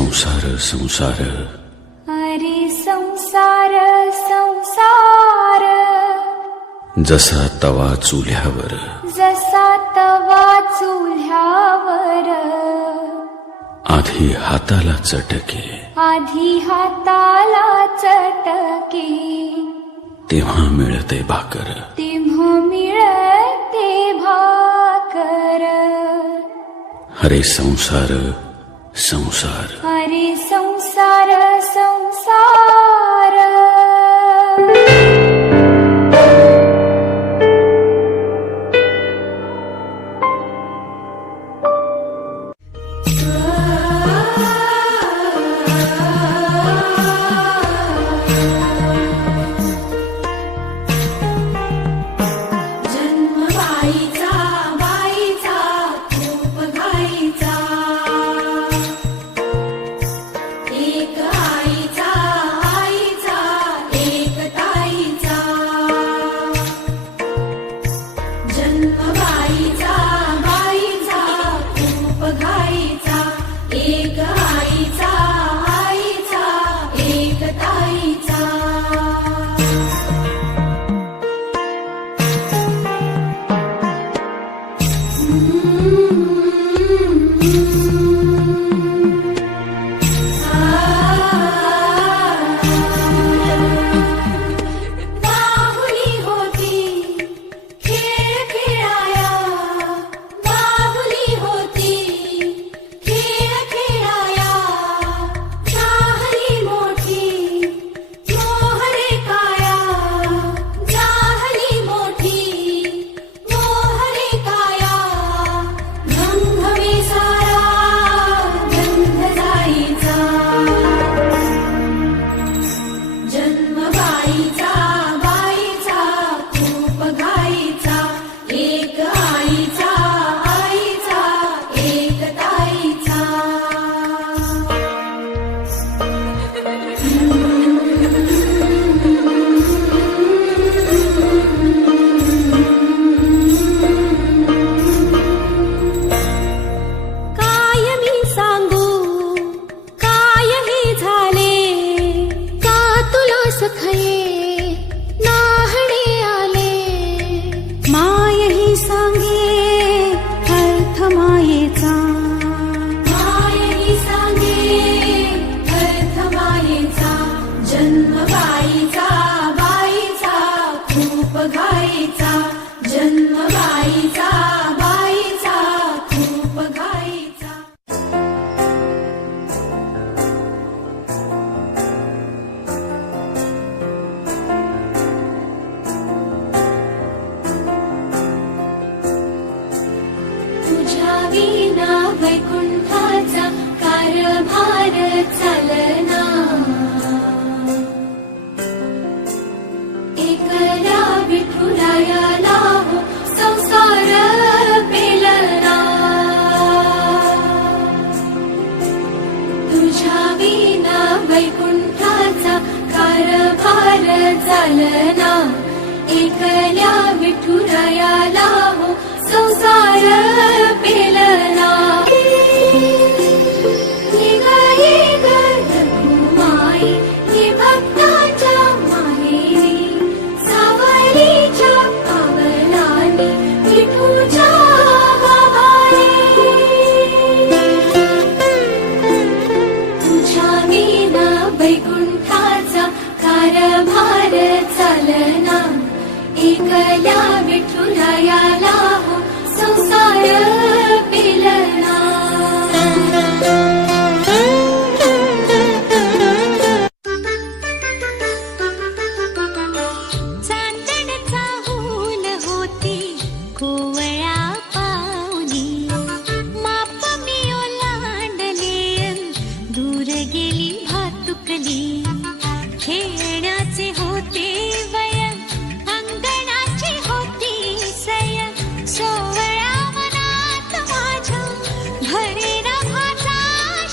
संसार संसार, अरे संसार संसार, जसा तवा चुल्यावर, जसा तवा चुल्यावर, आधी हाताला चटके, आधी हाताला चटके, तेव्हा मिळते भाकर, तेव्हा मिळते भाकर. हरे संसार संसार, अरे संसार संसार. वैकुंठाचा कारभार चालना, एकल्या विठुरायाला हो संसार पेलना. तुझ्या विना वैकुंठाचा कारभार चालना, एकल्या विठुरायाला हो संसार पेलना. वैकुंठाचा कारभार चालना, एकल्या विठुरायाला हो संसार पेलना. चांदणचा हूल होती कोवळ्या पाऊली, माप मी ओलांडले दूर गेली भातुकली. खेळण्याचे होते वय, अंगणाची होती सय, सोवळ्या मनात माझ्या भरेना भाचा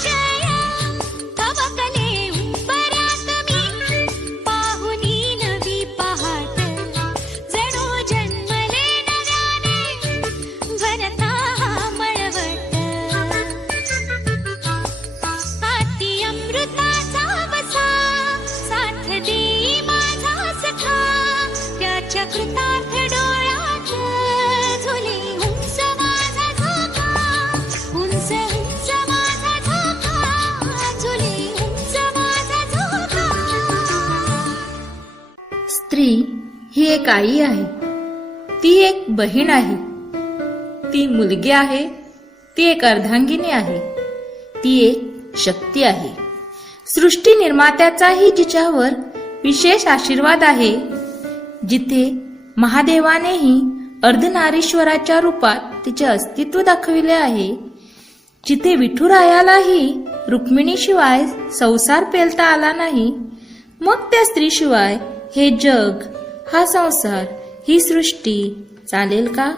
शय. तबकले उंबऱ्यात मी पाहुनी नवी पहाट, जणू जन्मले नव्याने भरता मळवट. हाती अमृताचा वसा साथ देई माझा सखा त्याच्या कृतार्थ डोळ्यात झुले उंच माझा झोका उंच उंच माझा झोका झुले उंच माझा झोका. स्त्री ही एक आई आहे, ती एक बहीण आहे, ती मुलगी आहे, ती एक अर्धांगिनी आहे, ती एक शक्ती आहे. सृष्टी निर्मात्याचाही जिच्यावर विशेष आशीर्वाद आहे. जिथे महादेवानेही अर्धनारीश्वराच्या रूपात तिचे अस्तित्व दाखविले आहे, जिथे विठुरायालाही रुक्मिणीशिवाय संसार पेलता आला नाही, मग त्या स्त्रीशिवाय हे जग, हा संसार, ही सृष्टी चालेल का?